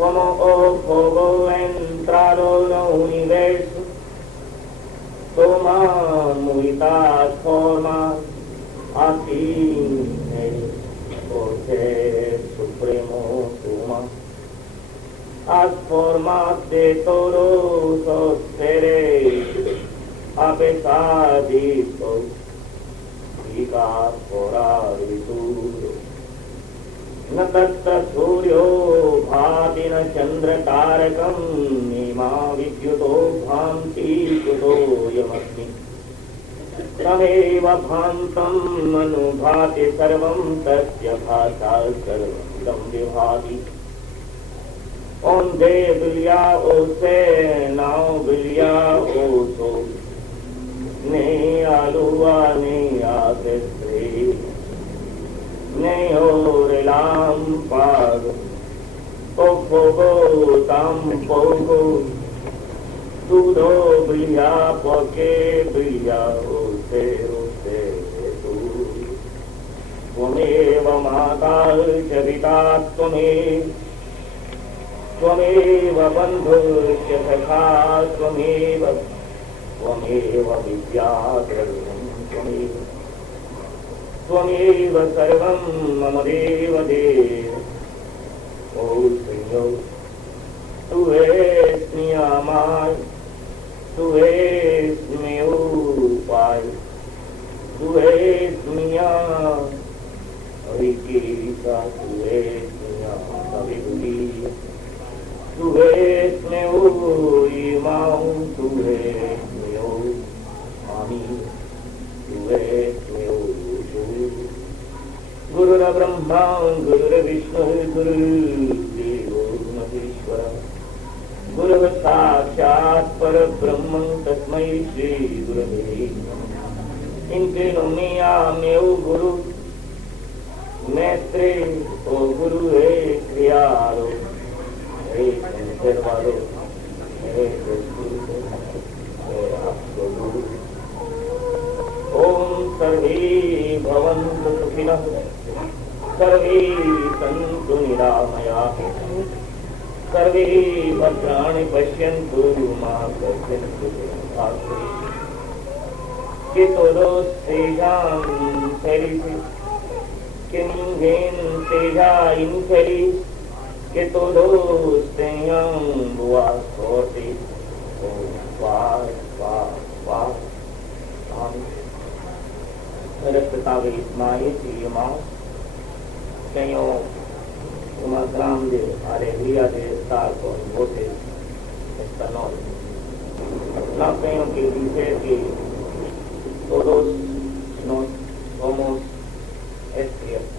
como fuego entrado no universo, toma muchas formas, así por ser supremo toma las formas de todos los seres, a pesar de esto, digas por virtud. न तत्र सूर्यो भाति न चन्द्रतारकम् मा विद्युतो भान्ति कुतोऽयमस्मि तमेव भान्तम् अनुभाति सर्वं तस्य भासा सर्वमिदं विभाति ओंदे बिलिया ओसे नाव बिलिया ओसो ने आलुआ ने आगस्त्रे Neo relámpago, o fuego tampoco, todo brilla porque brilla usted tú. Twameva mata chavita twameva bandhu sakha twameva vidya twameva. Twameva sarvam mama deva dev. Oh Señor, tú eres mi amar, tú eres mi upay, tú eres mi riqueza, tú eres mi sabiduría, tú eres mi imán, tú eres mi amigo, tú eres mi Guru Brahma, Guru Vishnu, Guru Devo Maheshwara, Guru Sakshat Parabrahman Tasmai Shri Gurave Namaha. Inclino mi a meu Guru, Mestre, o Guru he criado, he conservado, he construido, he absoluto. Om Sarve Bhavantu Sukhina Sarve Santu Niramaya Sarve Bhadrani Pashyantu Ma Kasyantu Que todos sean felices, que ninguém seja infeliz, que todos tenham boa sorte. Paz. Amém. Respettáveis mães e irmãos, tenho uma grande alegria de estar com vocês esta noite. Não tenho que dizer que todos nós somos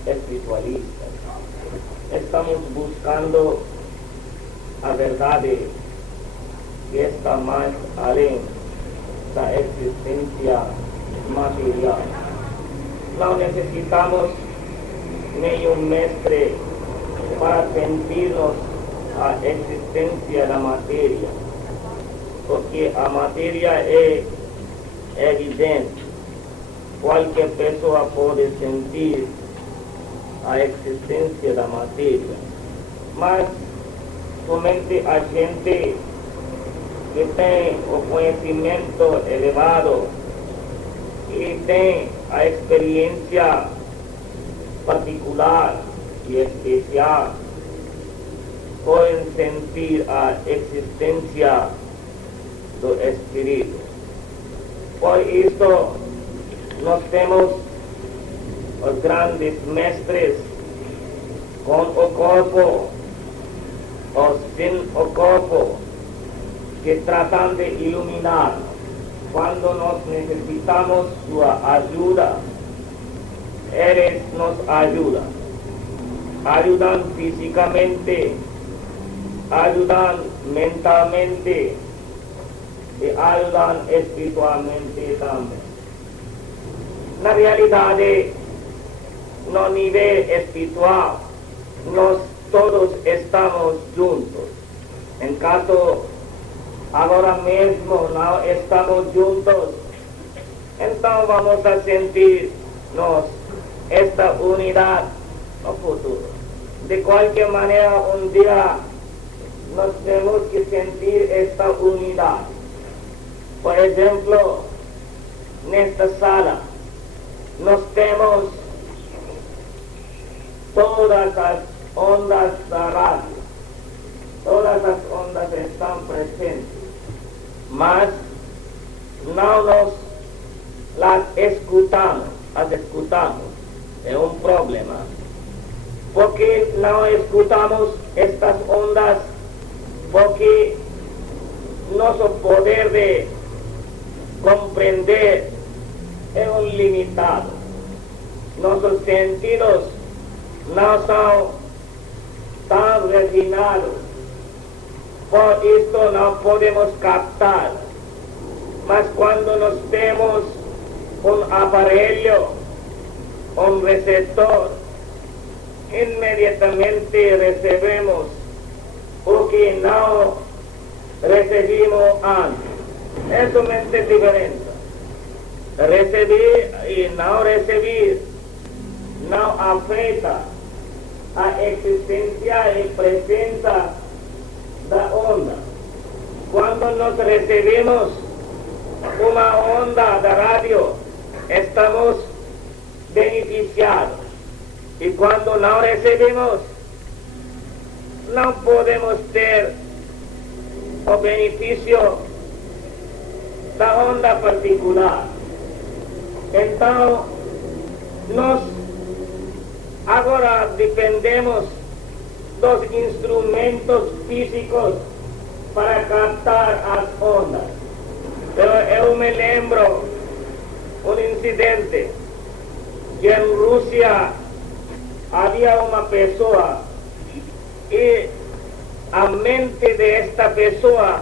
espiritualistas. Estamos buscando a verdade que está mais além da existência material. No necesitamos nenhum mestre para sentirnos a existência da matéria, porque a matéria é evidente. Qualquer pessoa pode sentir a existência da matéria, mas somente a gente que tem o conhecimento elevado e tem a experiência particular e especial podem sentir a existência do Espírito. Por isso, nós temos os grandes mestres com o corpo, ou sem o corpo, que tratam de iluminar. Quando nós necessitamos sua ajuda, eles nos ajudam. Ajudam fisicamente, ajudam mentalmente e ajudam espiritualmente também. Na realidade, no nível espiritual, nós todos estamos juntos. Em caso agora mesmo não estamos juntos, então vamos a sentir esta unidade no futuro. De qualquer maneira, um dia nos tenemos que sentir esta unidad. Por ejemplo, en esta sala nos tenemos todas las ondas de radio, todas las ondas están presentes, mas no nos las escuchamos, es un problema, porque no escuchamos estas ondas, porque nuestro poder de comprender es limitado, nuestros sentidos no son tan refinados, por esto no podemos captar, mas cuando nos vemos un aparelho, un receptor, inmediatamente recibimos o que no recibimos antes. Es sumamente diferente. Recibir y no recibir no afecta a existencia y presencia de onda. Cuando nos recibimos una onda de radio, estamos beneficiados. Y cuando no recibimos, no podemos tener el beneficio de onda particular. Entonces, ahora dependemos de los instrumentos físicos para captar las ondas. Pero yo me lembro un incidente que en Rusia había una persona y a mente de esta persona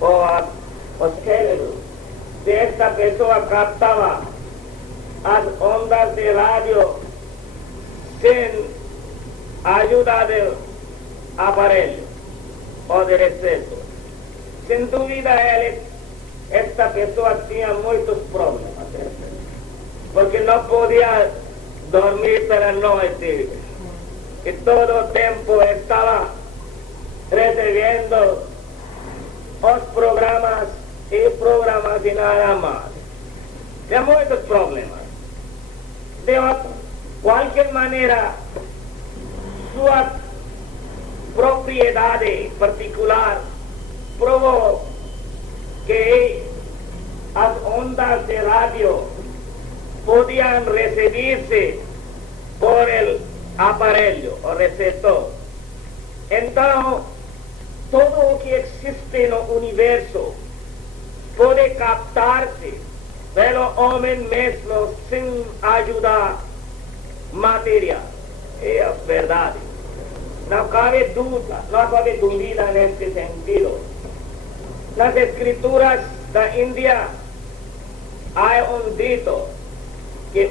o cerebro de esta persona captaba las ondas de radio sin ayuda del aparelho o de receptor. Sin duda esta persona tenía muchos problemas, porque no podía dormir por la noche y todo el tiempo estaba recibiendo los programas y nada más. De muchos problemas. De cualquier manera, su propiedad particular probó que las ondas de radio podían recibirse por el aparelho o receptor. Entonces, todo lo que existe en el universo puede captarse pelo hombre mismo sin ayuda material. Es verdad. No cabe duda en este sentido. Las escrituras de India hay un dicho que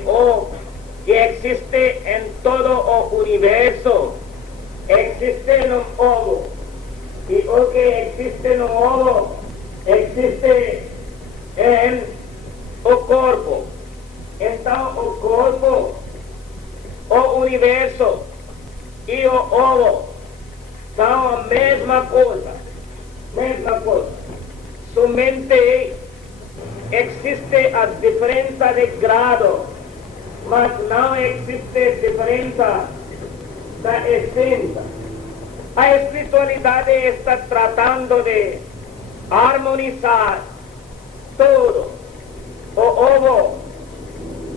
existe en todo el universo, existe en un ovo, y lo que existe en un ovo existe en el cuerpo. Entonces el cuerpo, el universo y el ovo son la misma cosa. Su mente existe a diferencia de grado, mas no existe diferencia de esencia. La espiritualidad está tratando de armonizar todo, o ovo,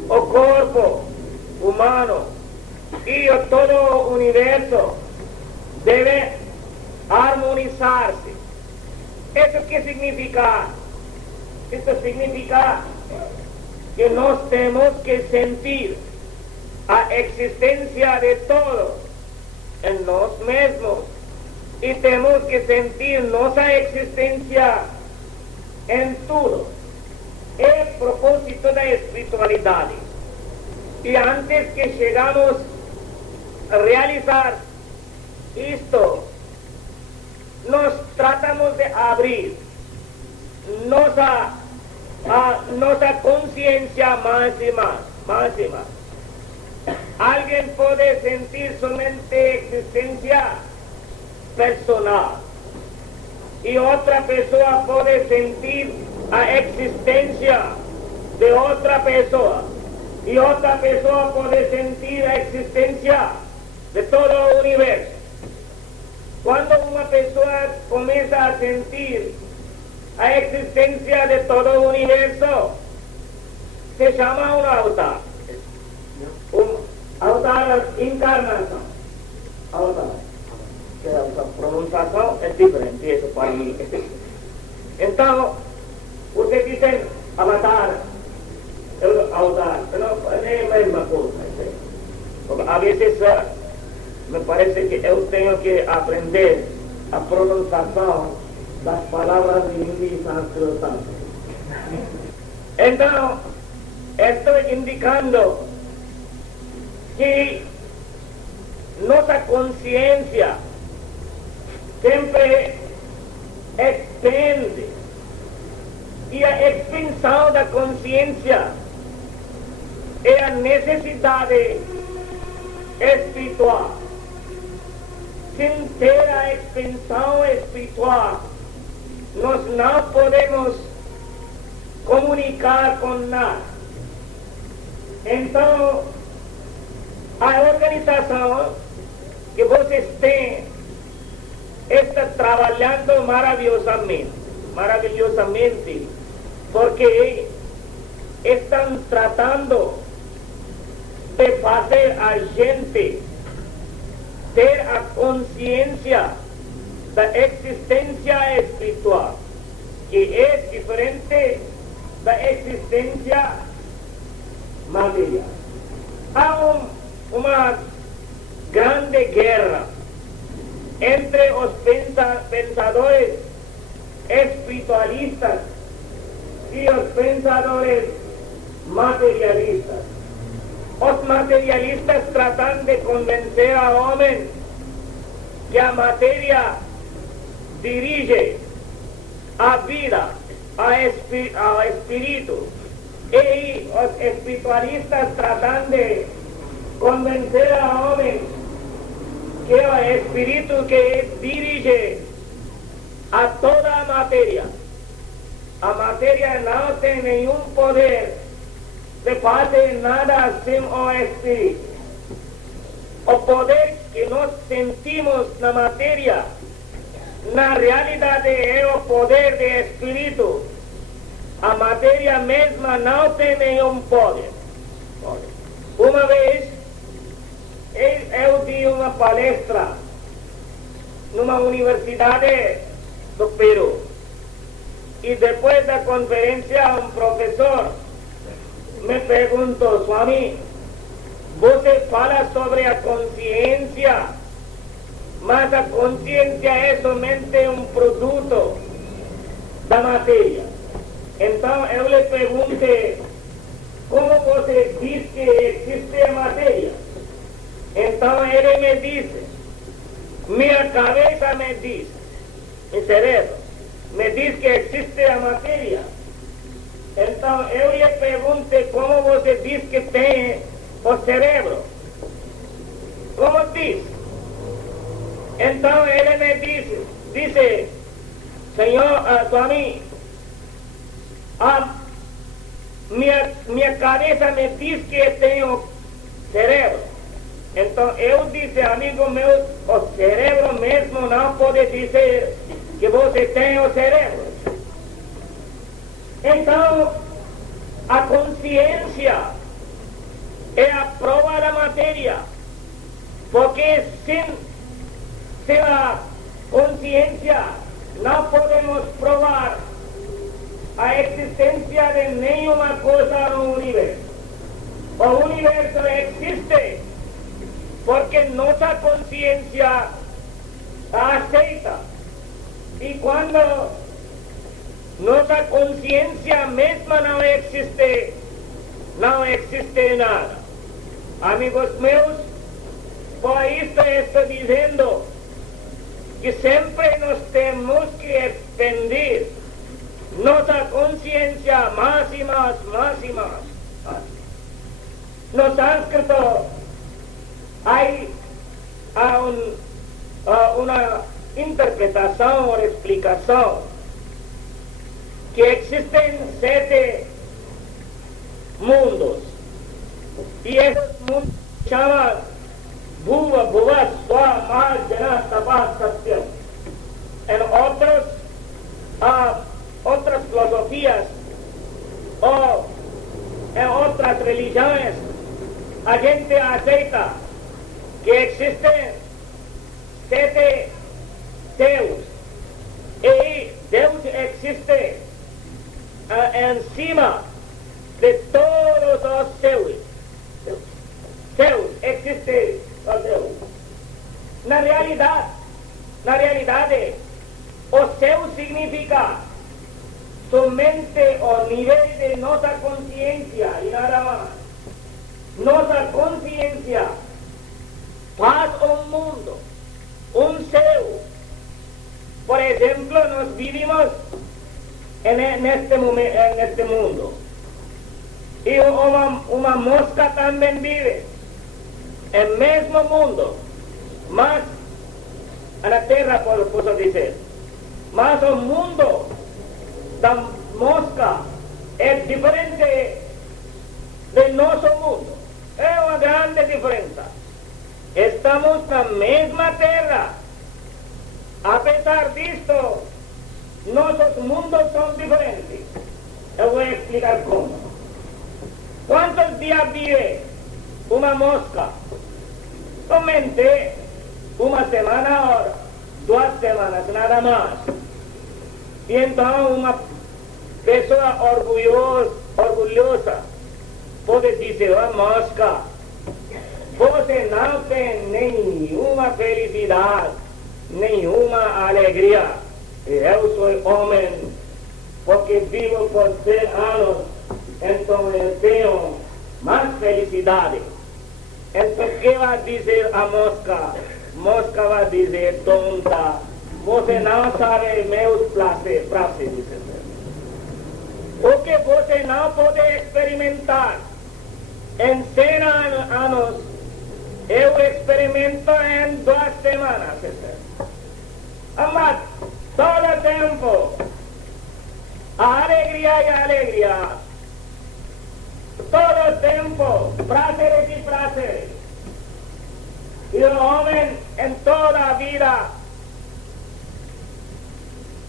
o cuerpo humano y todo el universo debe armonizarse. ¿Eso qué significa? Esto significa que nos tenemos que sentir la existencia de todo en nos mismos y tenemos que sentir nuestra existencia en todo. El propósito de la espiritualidad. Y antes que llegamos a realizar esto, nos tratamos de abrir nuestra conciencia más y más. Alguien puede sentir su mente existencia personal. Y otra persona puede sentir la existencia de otra persona. Y otra persona puede sentir la existencia de todo el universo. Cuando una persona comienza a sentir la existencia de todo el universo, se llama un avatar. Un avatar encarnación. Avatar. La pronunciación es diferente, eso para mí. Entonces, ustedes dicen avatar, avatar, pero no es la misma cosa. Porque a veces me parece que yo tengo que aprender a pronunciar las palabras de hindi y sánscrito. Entonces, estoy indicando que nuestra conciencia siempre expande y la expansión de la conciencia es la necesidad espiritual. Sin ter la expansión espiritual, nos no podemos comunicar con nada. Entonces, la organización que ustedes tienen está trabajando maravillosamente, porque están tratando de hacer a gente ter la conciencia de la existencia espiritual, que es diferente de la existencia material. Hay una grande guerra entre los pensadores espiritualistas y los pensadores materialistas. Los materialistas tratan de convencer al hombre que la materia dirige a vida, al espíritu. Y los espiritualistas tratan de convencer al hombre que el espíritu que dirige a toda materia. La materia no tiene ningún poder de hacer nada sin el espíritu. El poder que nos sentimos en la materia, la realidad es el poder del espíritu. La materia misma no tiene ningún poder. Una vez, yo di una palestra en una universidad de Perú. Y después de la conferencia, un profesor me preguntó: Swami, usted habla sobre la conciencia, mas la conciencia es solamente un producto de la materia. Entonces yo le pregunté: ¿cómo usted dice que existe materia? Entonces él me dice, mi cabeza me dice, mi cerebro me dice que existe la materia. Entonces yo le pregunté: ¿cómo usted dice que tiene el cerebro? ¿Cómo dice? Entonces él me dice, Señor Swami, mi cabeza me dice que tengo cerebro. Entonces yo dice, amigo mío, el cerebro mismo no puede decir que usted tiene cerebro. Entonces, la conciencia es la prueba de la materia, porque sin la conciencia no podemos probar la existencia de ninguna cosa en el universo. El universo existe porque nuestra conciencia la acepta. Y cuando nuestra conciencia misma no existe nada. Amigos míos, por esto estoy diciendo que siempre nos tenemos que expandir nuestra conciencia más y más. En sánscrito hay una interpretación o explicación que existen 7 mundos y esos mundos se llaman Bhuva, Bhuva, Swa, Ma, Jana, Tapa, Satyam. En otras filosofías o en otras religiones la gente acepta que existen 7 Deus y Deus existe encima de todos los Deus. Deus existe los Deus. La realidad o Deus significa su mente o nivel de nuestra conciencia y nada más. Nuestra conciencia pasa un mundo, un ser. Por ejemplo, nos vivimos en este mundo. Y una mosca también vive en el mismo mundo, más en la tierra, por decir. Más un mundo de mosca es diferente de nuestro mundo. Es una grande diferencia. Estamos en la misma tierra. A pesar de esto, nuestros mundos son diferentes. Les voy a explicar cómo. ¿Cuántos días vive una mosca? Solamente una semana o 2 semanas, nada más. Y entonces una persona orgullosa puede decir, mosca, você no tiene ninguna felicidad, ninguna alegría. Yo soy hombre porque vivo por 100 años, entonces tengo más felicidades. Entonces, ¿qué va a decir a mosca? Mosca va a decir, tonta, você no sabe meus prazeres, dice. Porque você no puede experimentar. En 100 años, yo experimento en 2 semanas. Además, todo el tiempo, alegría y alegría. Todo el tiempo, placeres y placeres. Y el hombre en toda la vida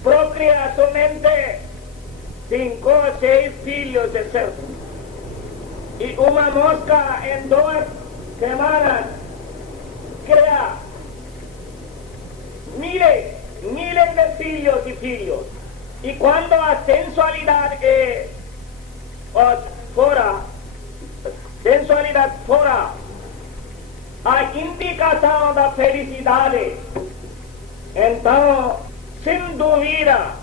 procrea su mente 5 o 6 hijos, etc. Y una mosca en 2 semanas crea miles de hijos. Y cuando la sensualidad fuera, a indicación de felicidad, entonces, sin duda,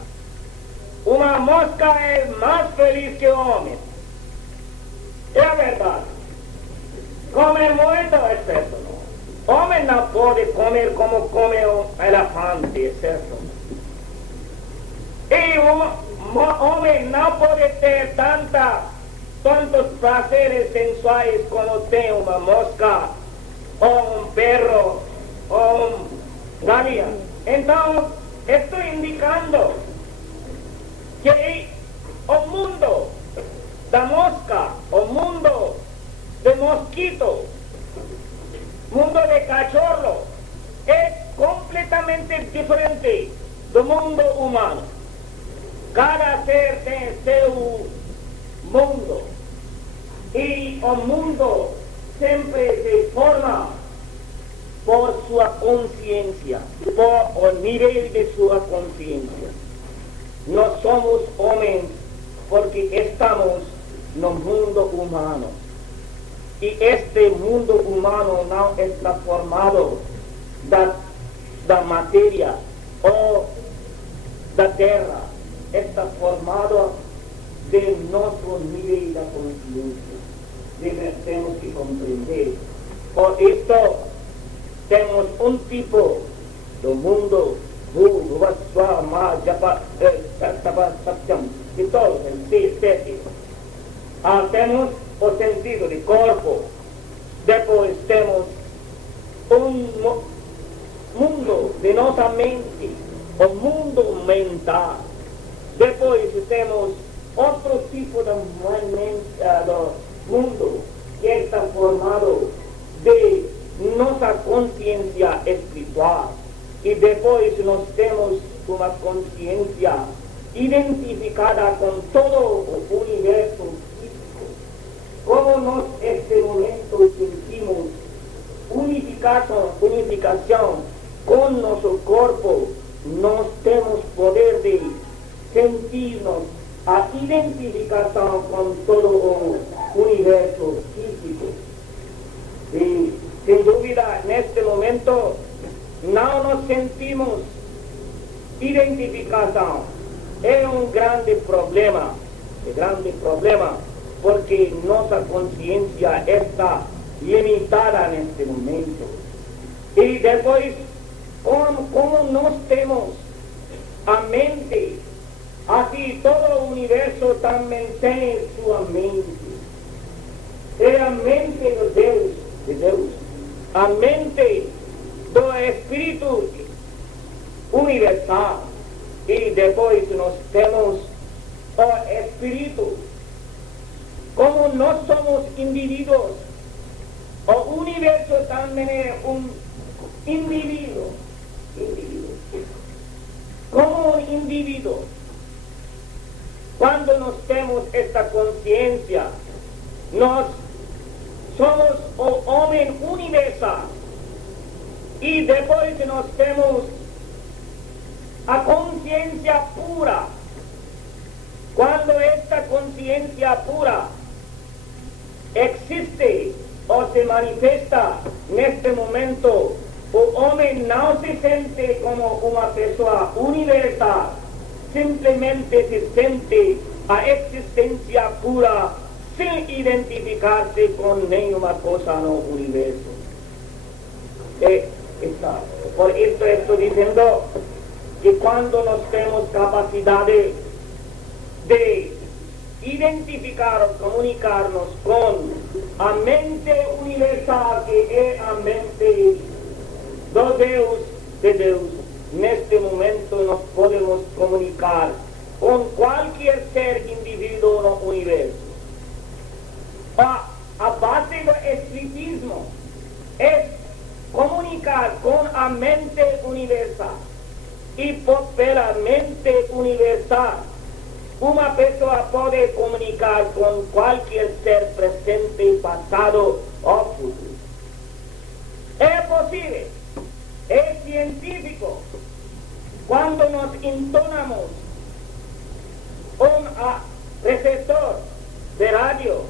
una mosca es más feliz que un hombre. Es verdad. Come mucho, es cierto. Hombre no puede comer como come un elefante, es cierto. Y un hombre no puede tener tantos placeres sensuales como tiene una mosca, o un perro, o un gallo. Entonces, estoy indicando que un mundo de mosca, un mundo de mosquito, mundo de cachorro, es completamente diferente del mundo humano. Cada ser tiene su mundo y el mundo siempre se forma por su conciencia, por el nivel de su conciencia. No somos hombres porque estamos en el mundo humano. Y este mundo humano no está formado de materia o de tierra. Está formado de nuestro nivel de conciencia. Tenemos que comprender. Por esto tenemos un tipo de mundo, y todo el estético. Tenemos el sentido de cuerpo. Después tenemos un mundo de nuestra mente, o mundo mental. Después tenemos otro tipo de mundo que está formado de nuestra conciencia espiritual. Y después nos tenemos una conciencia identificada con todo el universo físico. Como este momento sentimos unificación con nuestro cuerpo, nos tenemos poder de sentirnos a identificación con todo el universo físico. Y sin duda en este momento no nos sentimos identificación. Es un grande problema, porque nuestra conciencia está limitada en este momento. Y después, como nos tenemos a mente, así todo el universo también tiene su mente. Es la mente de Dios, a mente do Espíritu universal. Y después nos tenemos el Espíritu. Como no somos individuos, el universo también es un individuo. Como un individuo, cuando nos tenemos esta conciencia, nos somos el hombre universal. Y después nos tenemos a conciencia pura. Cuando esta conciencia pura existe o se manifiesta en este momento, el hombre no se siente como una persona universal, simplemente se siente a existencia pura sin identificarse con ninguna cosa en el universo. Por esto estoy diciendo que cuando nos tenemos capacidad de identificar o comunicarnos con la mente universal, que es la mente de Dios, en este momento nos podemos comunicar con cualquier ser individuo en el universo. A base del espiritismo es comunicar con la mente universal. Y por la mente universal, una persona puede comunicar con cualquier ser presente, pasado o futuro. Es posible, es científico. Cuando nos entonamos un receptor de radio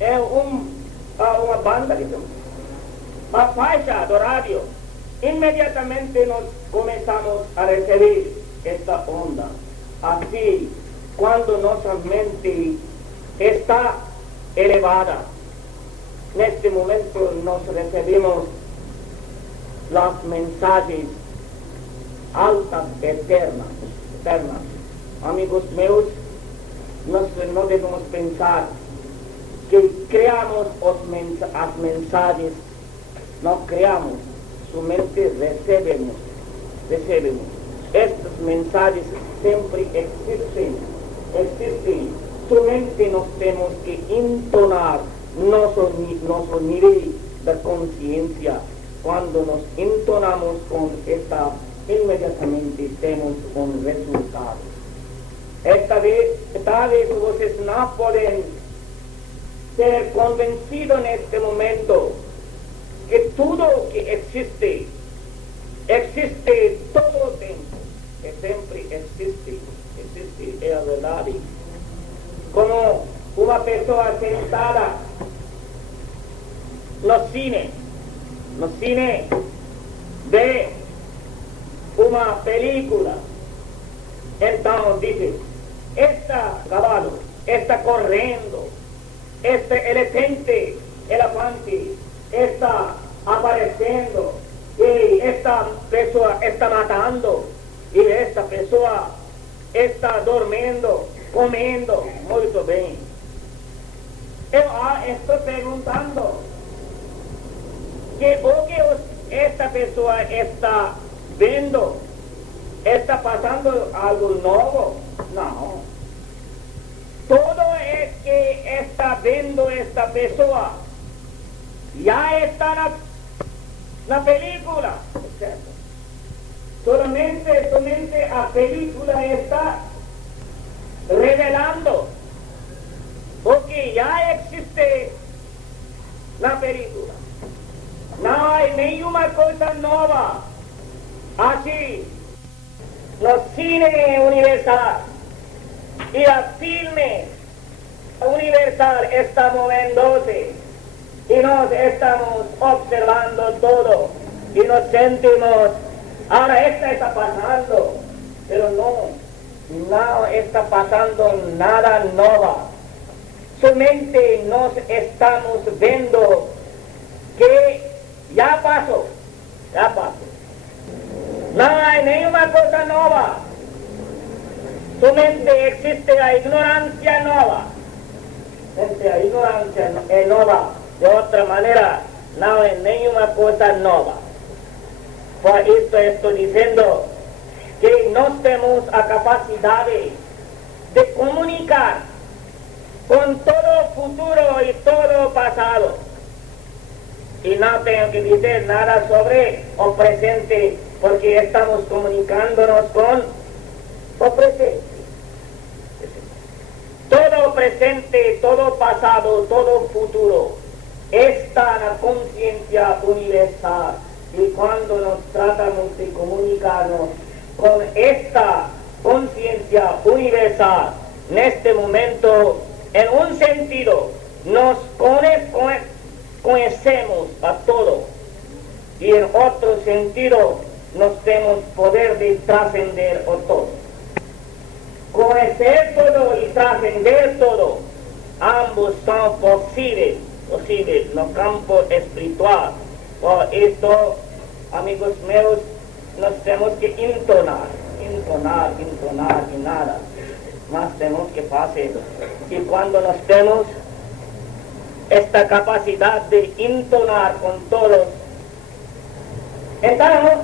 en una banda, una faixa de radio, inmediatamente nos comenzamos a recibir esta onda. Así, cuando nuestra mente está elevada, en este momento nos recibimos los mensajes altas, eternas. Amigos míos, no debemos pensar que creamos los mensajes, no creamos, su mente recibimos. Estos mensajes siempre existen. Su mente nos tenemos que entonar nuestro nivel de conciencia. Cuando nos entonamos con esta, inmediatamente tenemos un resultado. Tal vez ustedes no pueden ser convencidos en este momento que todo que existe todo el tiempo, que siempre existe, es la verdad. Como una persona sentada no cine ve una película, entonces dice, caballo está corriendo, elefante está apareciendo, y esta persona está matando, y esta persona está durmiendo, comiendo, muy bien. Yo estoy preguntando, que esta persona está viendo, está pasando algo nuevo. No. Todo es que está viendo esta persona. Ya está en la película. Solamente la película está revelando. Porque ya existe la película. No hay ninguna cosa nueva. Así, los cines universal y el filme universal están moviéndose y nos estamos observando todo y nos sentimos, ahora esta está pasando, pero no está pasando nada nuevo. Solamente nos estamos viendo que ya pasó. No hay ninguna cosa nueva. Solamente existe la ignorancia nueva. La ignorancia nueva. De otra manera, no hay ninguna cosa nueva. Por esto estoy diciendo que no tenemos la capacidad de comunicar con todo futuro y todo pasado. Y no tengo que decir nada sobre el presente, porque estamos comunicándonos con el presente. Todo presente, todo pasado, todo futuro está en la conciencia universal. Y cuando nos tratamos de comunicarnos con esta conciencia universal, en este momento, en un sentido, nos conocemos a todo, y en otro sentido nos tenemos poder de trascender a todo. Conocer todo y trascender todo, ambos son posibles en el campo espiritual. Por esto, amigos míos, nos tenemos que entonar y nada más tenemos que hacer. Y cuando nos tenemos esta capacidad de entonar con todos, entramos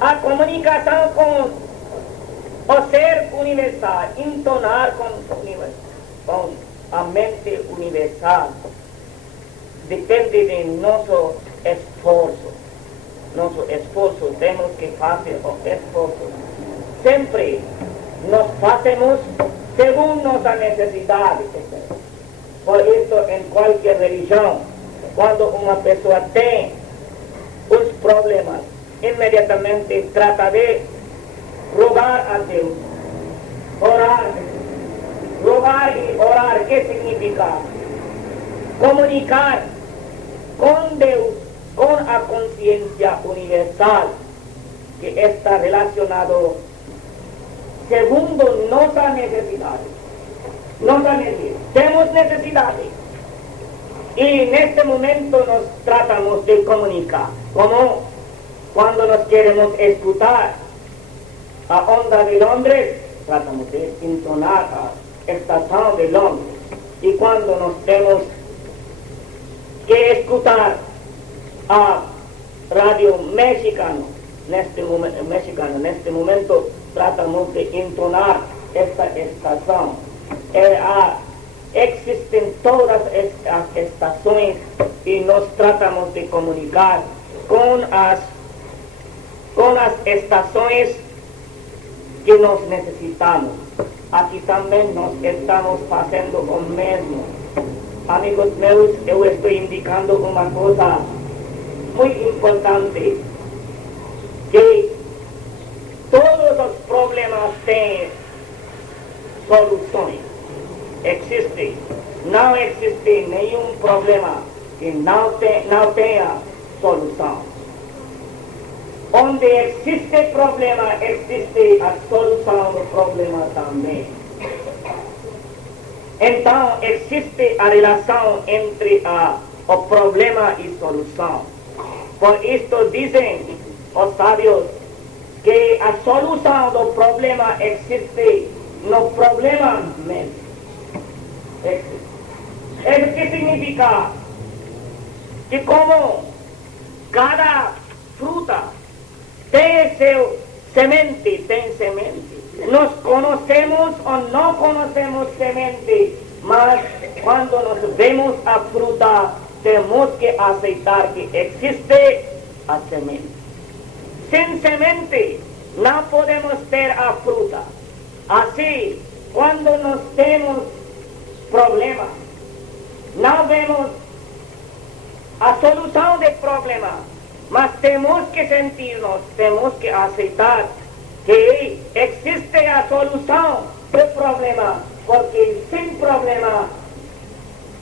a comunicación con el ser universal, entonar con la mente universal. Depende de nuestro esfuerzo. Tenemos que hacer el esfuerzo. Siempre nos hacemos según nuestras necesidades. Por esto, en cualquier religión, cuando una persona tiene unos problemas, inmediatamente trata de rogar a Dios. Rogar y orar, ¿qué significa? Comunicar con Dios, con la conciencia universal, que está relacionado según nuestras necesidades. Tenemos necesidades. Y en este momento nos tratamos de comunicar. Como cuando nos queremos escuchar a onda de Londres, tratamos de entonar a estación de Londres. Y cuando nos tenemos que escuchar a Radio Mexicano, en este momento tratamos de entonar esta estación. Existen todas estas estaciones y nos tratamos de comunicar con las estaciones que nos necesitamos. Aquí también nos estamos haciendo lo mismo. Amigos míos, yo estoy indicando una cosa muy importante, que todos los problemas tienen soluciones. No existe ningún problema que no tenga solución. Donde existe problema, existe la solución del problema también. Entonces existe la relación entre el problema y solución. Por esto dicen los sabios que la solución del problema existe en el problema mismo. ¿Eso qué significa? Que como cada fruta tiene su semente, tiene semente. Nos conocemos o no conocemos semente, mas cuando nos vemos a fruta, tenemos que aceptar que existe a semente. Sin semente no podemos ver a fruta. Así, cuando nos tenemos problemas, no vemos a solución del problema, mas tenemos que sentirnos, tenemos que aceptar que existe la solución del problema, porque sin problema,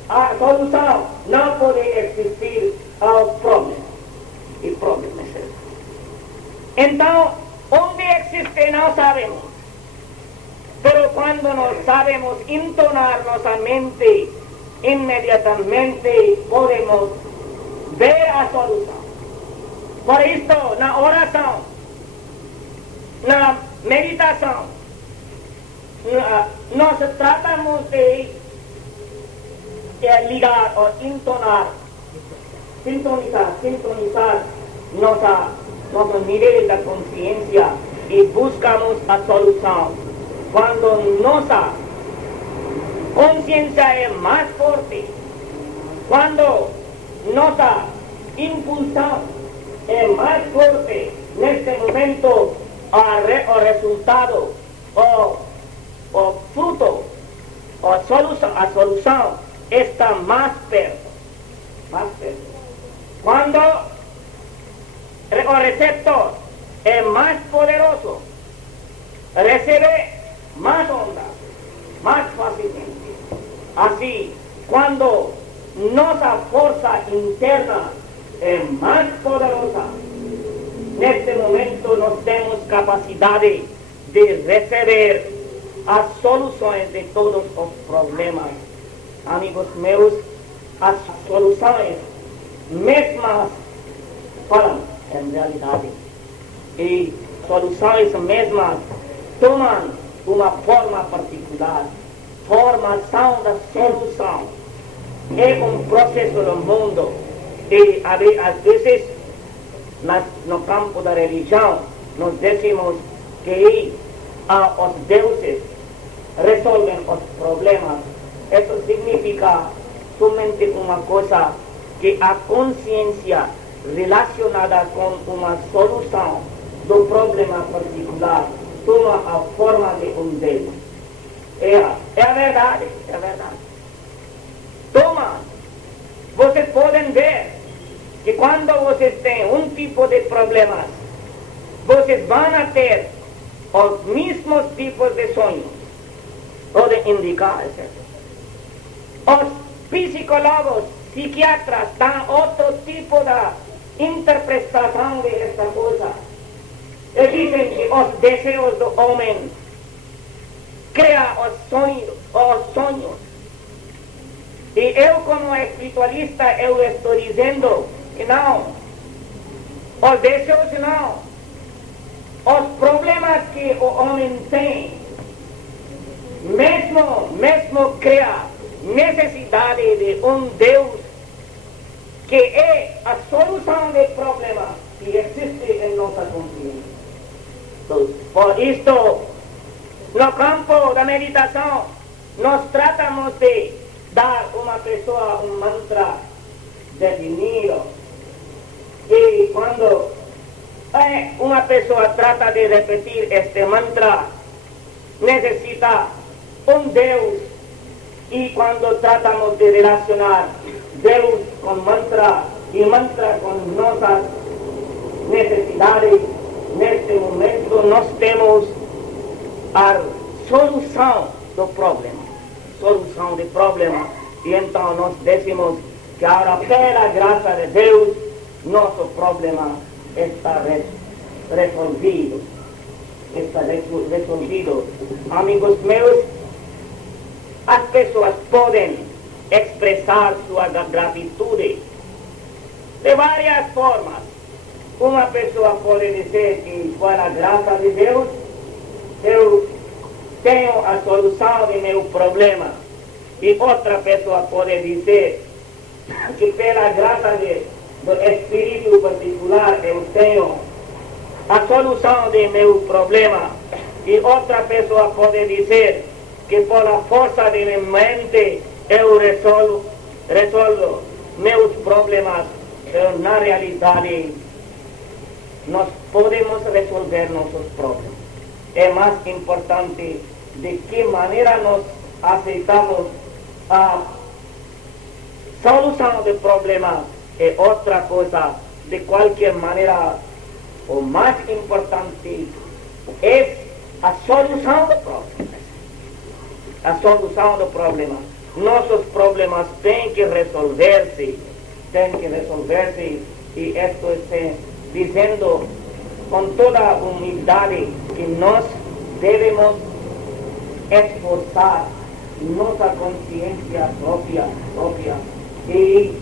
a solución no puede existir el problema. El problema es eso. Entonces, ¿dónde existe? No sabemos. Pero cuando nos sabemos entonar nuestra mente, inmediatamente podemos ver la solución. Por esto, en la oración, la meditación, nos tratamos de ligar o entonar, sintonizar nuestro nivel de conciencia y buscamos la solución. Cuando nuestra conciencia es más fuerte, cuando nuestra impulsión es más fuerte, en este momento o resultado o fruto o solución está más perto. Cuando el receptor es más poderoso, recibe más ondas, más fácilmente. Así, cuando nuestra fuerza interna es más poderosa, en este momento nos tenemos capacidad de recibir las soluciones de todos los problemas. Amigos míos, las soluciones mismas para en realidad. Y soluciones mismas toman una forma particular, formación de solución. Es un proceso del mundo. Y a veces, en el campo de la religión, nos decimos que los dioses resuelven los problemas. Eso significa solamente una cosa, que la conciencia relacionada con una solución de un problema particular toma la forma de un Dios. Es verdad. Toma, ustedes pueden ver que cuando ustedes tienen un tipo de problemas, ustedes van a tener los mismos tipos de sueños. Pueden indicar eso. Los psicólogos, psiquiatras dan otro tipo de interpretación de esta cosa. Ellos dicen que los deseos del hombre crean los sueños. Y yo como espiritualista, yo estoy diciendo que no, los deseos no, los problemas que el hombre tiene, mesmo crea necesidades de un Dios que es la solución del problema que existe en nuestra conciencia. Por esto, en el campo de meditación, nos tratamos de dar a una persona un mantra definido. Y cuando una persona trata de repetir este mantra, necesita un Dios. Y cuando tratamos de relacionar Dios con mantra y mantra con nuestras necesidades, en este momento nos tenemos a solución del problema. Y entonces nos decimos que ahora, por la gracia de Dios, nuestro problema está resolvido. Amigos míos, las personas pueden expresar su gratitud de varias formas. Una persona puede decir que por la gracia de Dios, yo tengo la solución de mi problema. Y otra persona puede decir que por la gracia do espírito particular eu tenho a solução de meu problema, e outra pessoa pode dizer que por a força de minha mente eu resolvo meus problemas, pero na realidade nós podemos resolver nossos problemas. É mais importante de que maneira nós aceitamos a solução de problemas, é outra coisa. De qualquer maneira, o mais importante é a solução do problema. A solução do problema. Nossos problemas têm que resolver-se, e estou dizendo com toda a humildade que nós devemos esforçar nossa consciência própria, e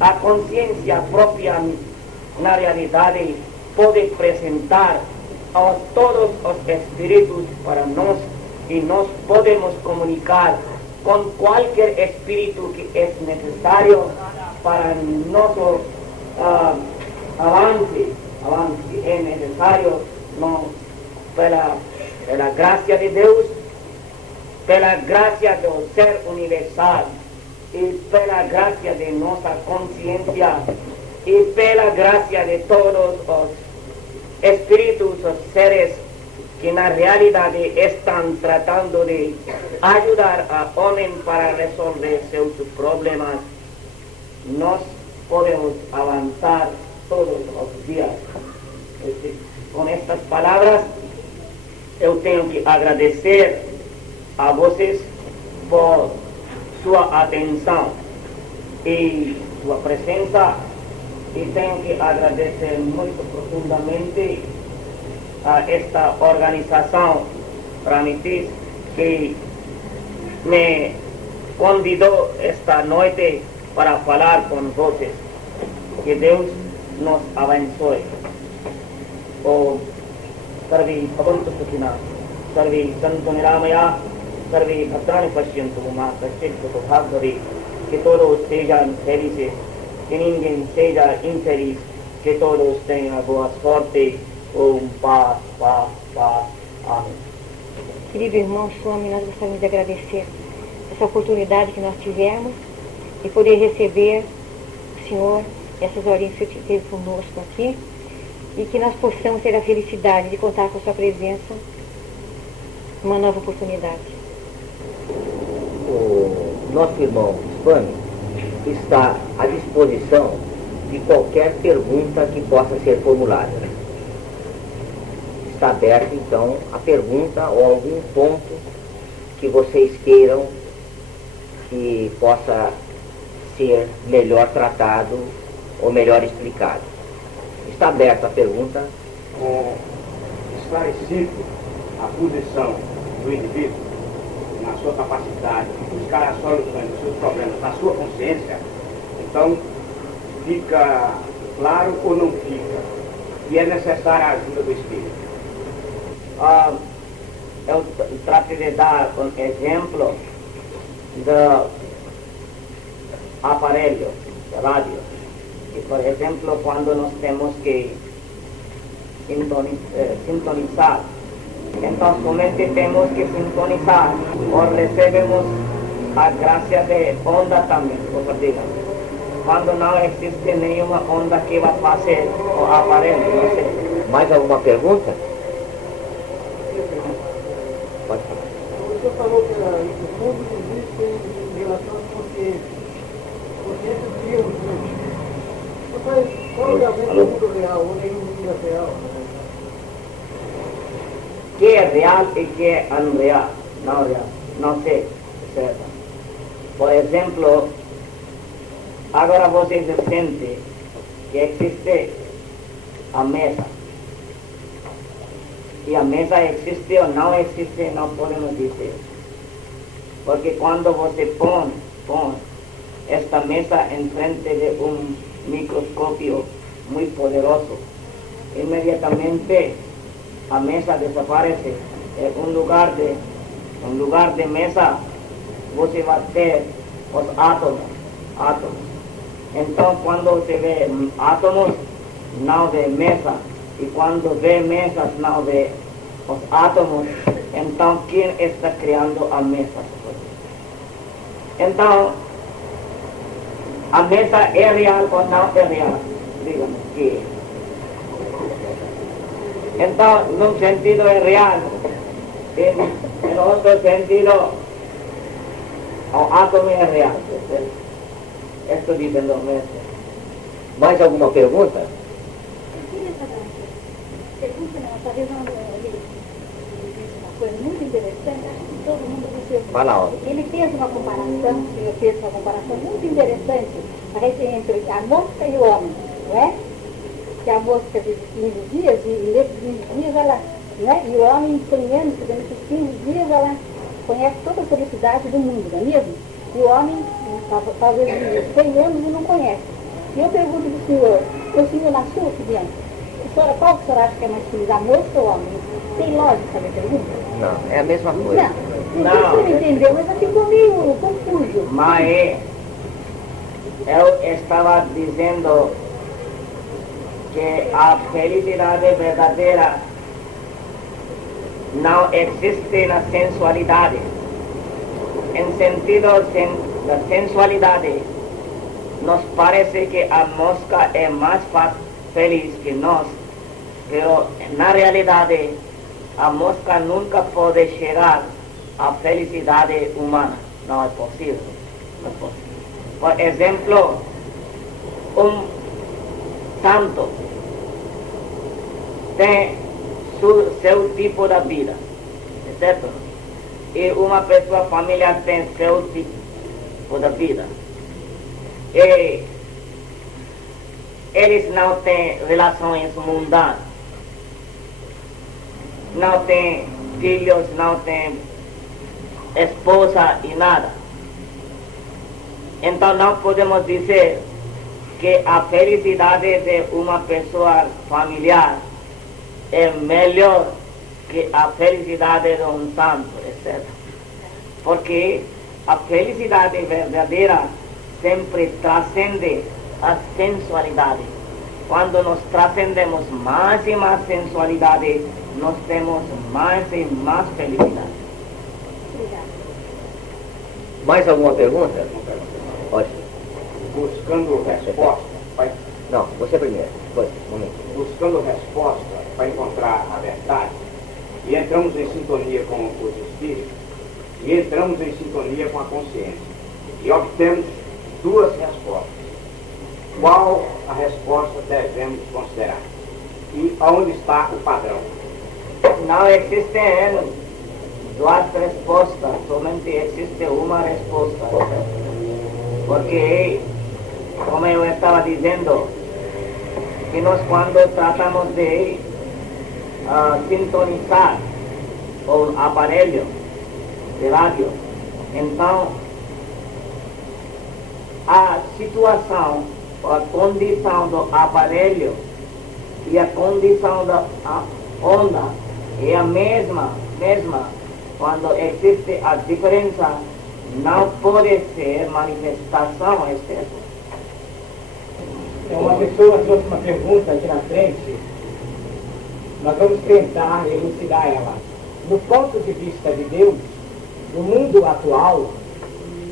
a consciência própria, na realidade, pode apresentar a todos os espíritos para nós, e nós podemos comunicar com qualquer espírito que é necessário para nosso avance é necessário, não, pela graça de Deus, pela graça do ser universal, e pela graça de nossa consciência, e pela graça de todos os espíritos, os seres que na realidade estão tratando de ajudar a homem para resolver seus problemas, nós podemos avançar todos os dias. Com estas palavras, eu tenho que agradecer a vocês por sua atenção e sua presença, e tenho que agradecer muito profundamente a esta organização Ramitis, que me convidou esta noite para falar com vocês. Que Deus nos abençoe. O Sarvi Bhavantu Sukhina, Sarvi Santu Niramaya, Sarvi Bhadrani Pashyantu Ma Kaschit Bhagavavi. Que todos sejam felizes, que ninguém seja infeliz, que todos tenham boa sorte. Paz. Amém. Querido irmão Swami, nós gostaríamos de agradecer essa oportunidade que nós tivemos de poder receber o Senhor, essas horinhas que esteve conosco aqui, e que nós possamos ter a felicidade de contar com a sua presença numa nova oportunidade. O nosso irmão Swami está à disposição de qualquer pergunta que possa ser formulada. Está aberto, então, a pergunta ou algum ponto que vocês queiram que possa ser melhor tratado ou melhor explicado. Está aberta a pergunta. Esclarecido a posição do indivíduo na sua capacidade de buscar as soluções dos seus problemas na sua consciência, então fica claro ou não fica que é necessária a ajuda do Espírito. Eu trato de dar um exemplo do aparelho, da rádio. E, por exemplo, quando nós temos que sintonizar, então somente temos que sintonizar, ou recebemos a graça de onda também, quando não existe nenhuma onda que vai fazer o aparelho, não sei. Mais alguma pergunta? Pode falar. O senhor falou que o fundo existe em relação à consciência. Consciência de Deus, né? Qual é o realmente o mundo real, onde é o mundo real? Que é real e que é unreal, não real, não sei, certo? Por exemplo, agora vocês sentem que existe a mesa. E a mesa existe ou não existe, não podemos dizer. Porque quando você põe esta mesa em frente de um microscópio muito poderoso, imediatamente a mesa desaparece. É um lugar de mesa, você vai ter os átomos. Então, quando se vê átomos, não vê mesa. E quando vê mesas, não vê os átomos. Então, quem está criando a mesa? Então, a mesa é real ou não é real? Dígame, que então, num sentido é real. Em outro sentido, o átomo é real. Estou dizendo mesmo. Mais alguma pergunta? Pergunta não, está vendo uma coisa muito interessante, acho que todo mundo observou. Vai lá, ó. Ele fez uma comparação, eu fiz uma comparação muito interessante entre a mosca e o homem, não é? Que a mosca vive 15 dias e nesses 15 dias ela, né? E o homem tem anos, porque nesses 15 dias ela conhece toda a felicidade do mundo, não é mesmo? E o homem talvez vive 100 anos e não conhece. E eu pergunto para o senhor, na sua opinião, qual que o senhor acha que é mais feliz, a mosca ou o homem? Tem lógica na pergunta? Não, é a mesma coisa. Não você não entendeu, mas ficou meio confuso. Mas eu estava dizendo que a felicidade verdadeira não existe na sensualidade. Em sentido da sensualidade, nos parece que a mosca é mais feliz que nós, pero na realidade a mosca nunca pode chegar à felicidade humana. Não é possível. Não é possível. Por exemplo, santo tem seu tipo de vida, certo? E uma pessoa familiar tem seu tipo de vida. E eles não têm relações mundanas, não têm filhos, não têm esposa e nada. Então não podemos dizer que a felicidade de uma pessoa familiar é melhor que a felicidade de um santo, etc. Porque a felicidade verdadeira sempre transcende a sensualidade. Quando nós transcendemos mais e mais sensualidade, nós temos mais e mais felicidade. Obrigada. Mais alguma pergunta? Pode. Buscando resposta, Não, você primeiro. Depois, um momento. buscando resposta para encontrar a verdade, e entramos em sintonia com os espíritos, e entramos em sintonia com a consciência, e obtemos duas respostas. Qual a resposta devemos considerar? E onde está o padrão? Não existem duas respostas, somente existe uma resposta. Porque, como eu estava dizendo, que nós quando tratamos de sintonizar o aparelho de rádio, então a situação, a condição do aparelho e a condição da onda é a mesma. Quando existe a diferença, não pode ser manifestação externa. Então, uma pessoa trouxe uma pergunta aqui na frente. Nós vamos tentar elucidar ela. Do ponto de vista de Deus, o mundo atual,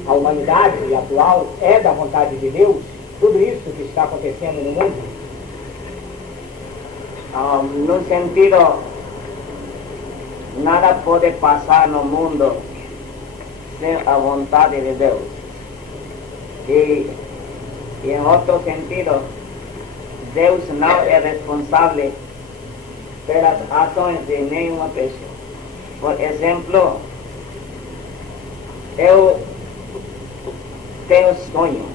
a humanidade atual, é da vontade de Deus? Tudo isso que está acontecendo no mundo? No sentido, nada pode passar no mundo sem a vontade de Deus. E em outro sentido, Deus não é responsável pelas ações de nenhuma pessoa. Por exemplo, eu tenho sonho,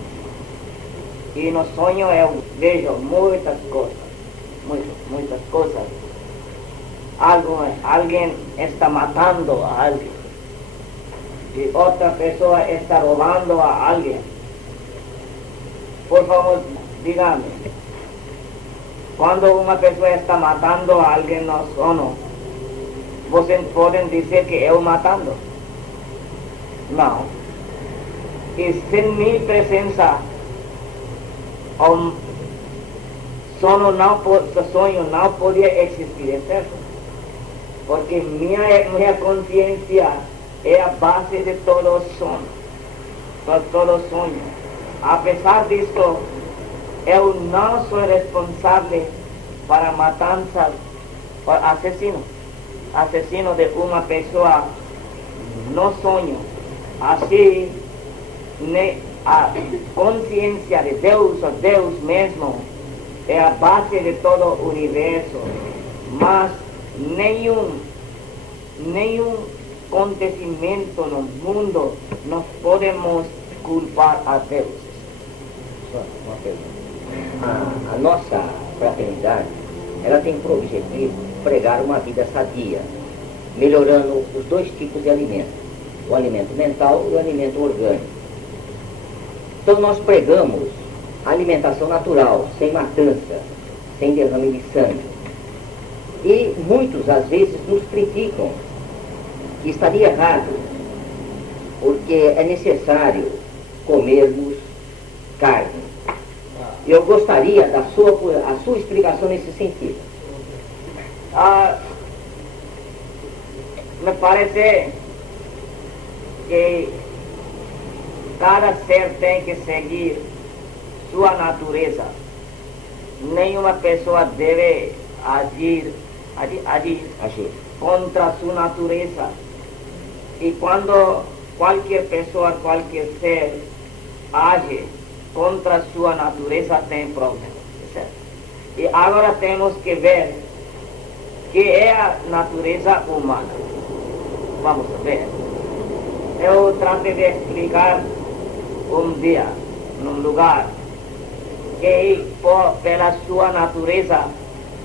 e no sonho eu vejo muitas coisas. Alguém está matando a alguém, e outra pessoa está roubando a alguém. Por favor, dígame, quando uma pessoa está matando a alguém no sono, vocês podem dizer que eu matando? Não. E sem minha presença, sonho não podia existir, é certo? Porque minha consciência é a base de todo sonho. Todo sonho. Apesar disso, eu não sou responsável para a matança ou assassino de uma pessoa no sonho. Assim, a consciência de Deus, ou Deus mesmo, é a base de todo o universo. Mas nenhum acontecimento no mundo nós podemos culpar a Deus. Só uma pergunta. A nossa fraternidade, ela tem por objetivo pregar uma vida sadia, melhorando os dois tipos de alimento, o alimento mental e o alimento orgânico. Então nós pregamos a alimentação natural, sem matança, sem derrame de sangue. E muitos, às vezes, nos criticam que estaria errado, porque é necessário comermos carne. Eu gostaria da sua explicação nesse sentido. Me parece que cada ser tem que seguir sua natureza. Nenhuma pessoa deve agir contra sua natureza. E quando qualquer pessoa, qualquer ser age contra sua natureza, tem problema. Certo? E agora temos que ver que é a natureza humana. Vamos ver. Eu tratei de explicar um dia, num lugar, que pela sua natureza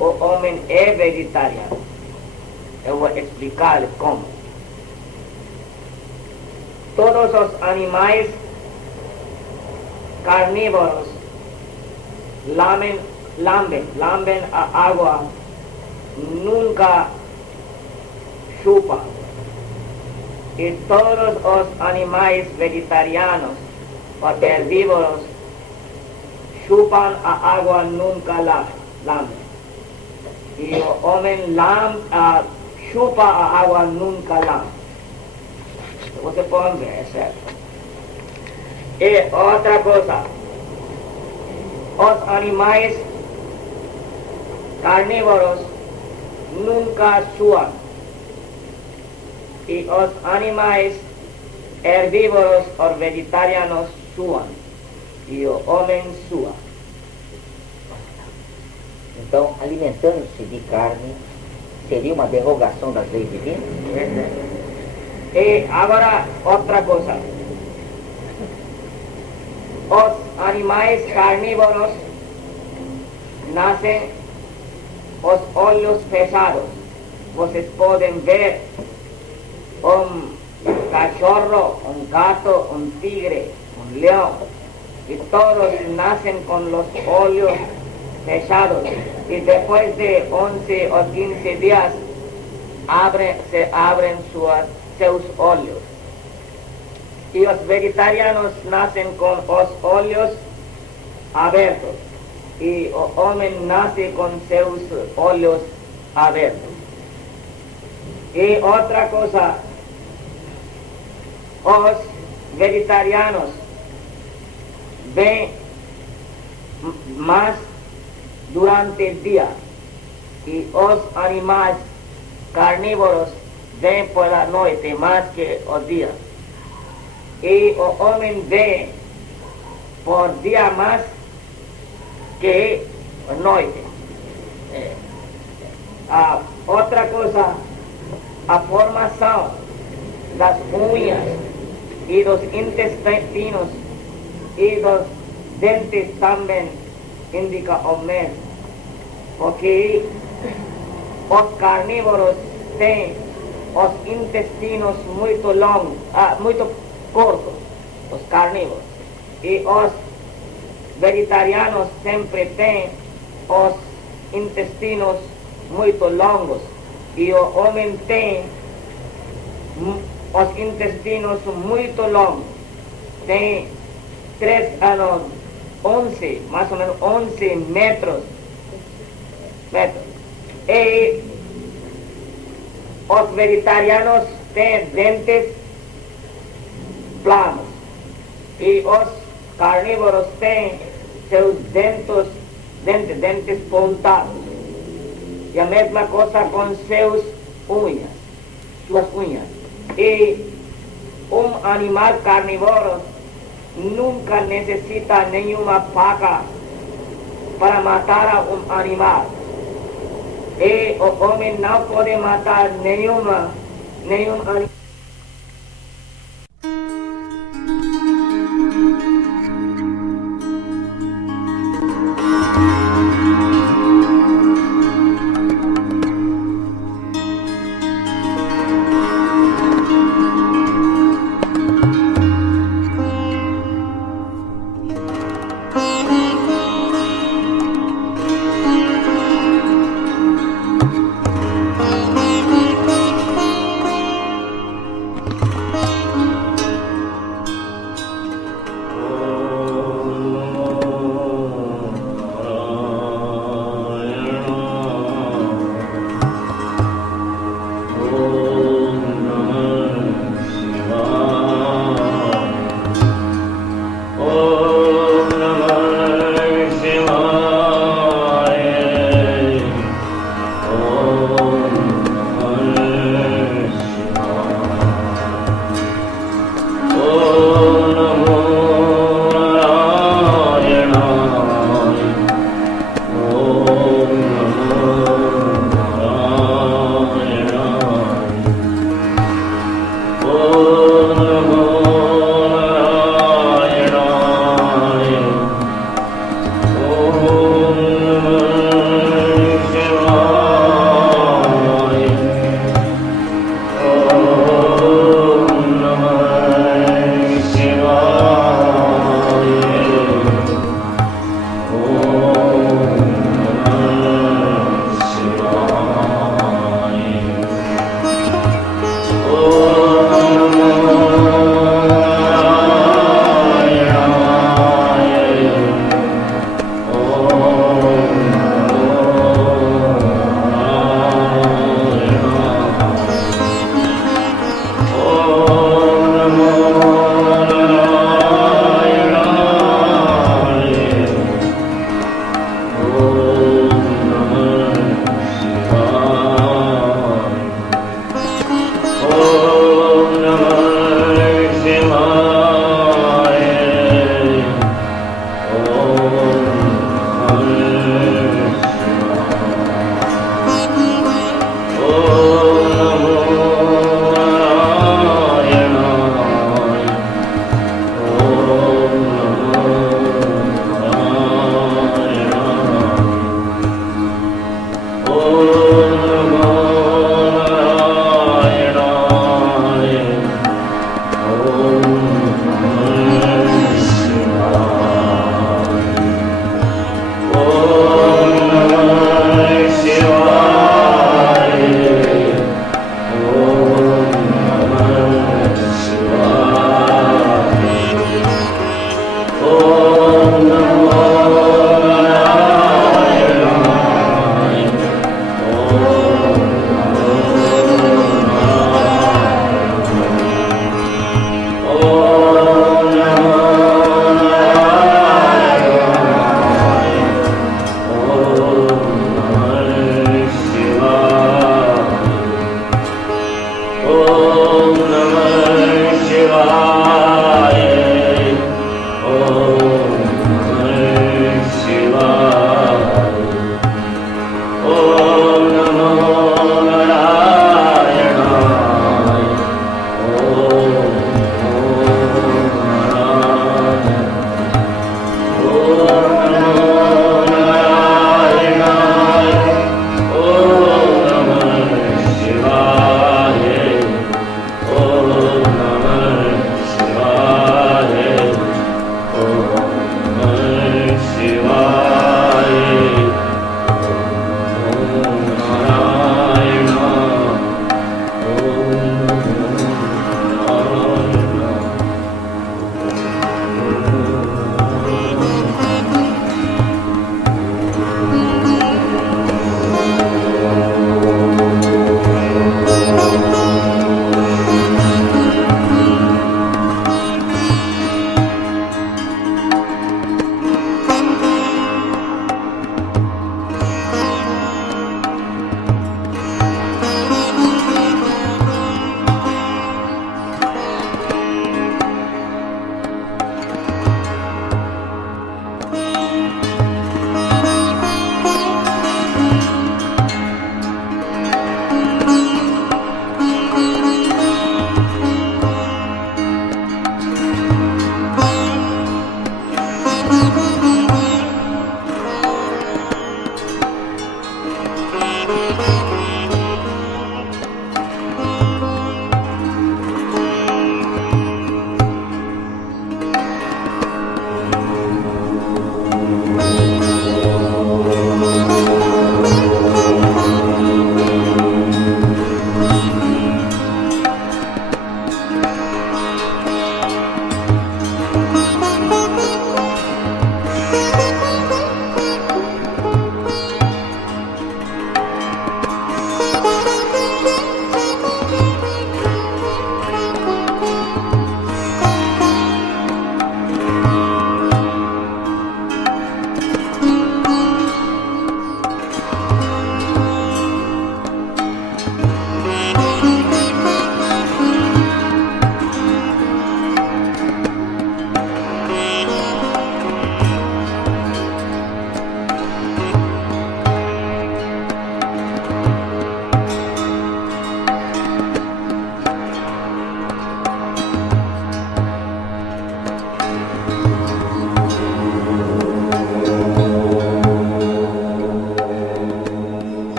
o homem é vegetariano. Eu vou explicar como. Todos os animais carnívoros lambem a água, nunca chupam. E todos os animais vegetarianos ou herbívoros chupam a água, nunca lambem. E o homem chupa a água, nunca lambe. Você pode ver, é certo? E outra coisa, os animais carnívoros nunca suam. E os animais herbívoros ou vegetarianos suam. E o homem sua. Então, alimentando-se de carne seria uma derrogação das leis divinas? E agora, outra coisa. Os animais carnívoros nascem os olhos pesados. Vocês podem ver um cachorro, um gato, um tigre, um leão. E todos nascem com os olhos fechados. E depois de 11 ou 15 dias, se abrem seus olhos. E os vegetarianos nascem com os olhos abertos. E o homem nasce com seus olhos abertos. E outra coisa, os vegetarianos vêm mais durante o dia. E os animais carnívoros vêm pela noite mais que o dia. E o homem vê por dia mais que a noite. Outra coisa, a formação das unhas e dos intestinos e dos dentes também indica o mesmo. Porque os carnívoros têm os intestinos muito longos, muito cortos, os carnívoros. E os vegetarianos sempre têm os intestinos muito longos. E o homem tem os intestinos muito longos. Tem 3 anos 11, más o menos 11 metros. Y los vegetarianos tienen dientes planos y los carnívoros tienen sus dentes puntados. Y la misma cosa con sus uñas. Y un animal carnívoro nunca necesita ninguna faca para matar a un animal. Y el hombre no puede matar ningún animal.